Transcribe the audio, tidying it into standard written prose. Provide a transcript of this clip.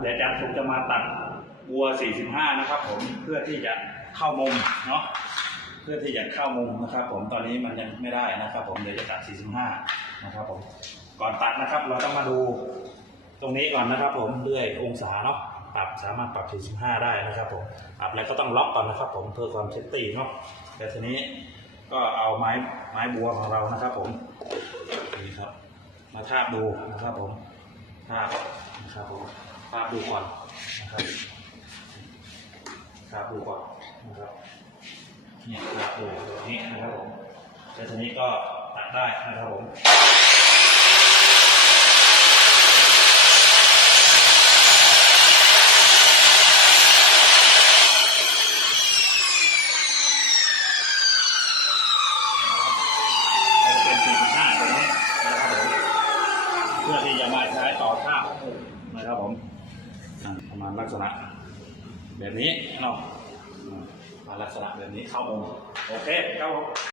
เดี๋ยวอาจารย์ผมจะมาตัดวัว45นะครับผมเพื่อที่จะเข้ามุมเนาะเพื่อที่จะเข้ามุมนะครับผมตอนนี้มันยังไม่ได้นะครับผมเดี๋ยวจะตัด45นะครับผมก่อนตัดนะครับเราต้องมาดูตรงนี้ก่อนนะครับผมด้วยองศาเนาะปรับสามารถปรับ45ได้นะครับผมปรับแล้วก็ต้องล็อกก่อนนะครับผมเพื่อความเซฟตี้เนาะแต่ทีนี้ก็เอาไม้บัวของเรานะครับผมนี่ครับมาทาบดูนะครับผมทาบนะครับผมทาบดูก่อนนะครับทาบดูก่อนนะครับเนี่ยทาบดูแบบนี้นะครับผมแล้วทีนี้ก็ตัดได้นะครับผมเพื่อที่จะมาใช้ต่อท่านะครับผมประมาณลักษณะแบบนี้เนาะมาลักษณะแบบนี้เข้ามุมโอเคครับผม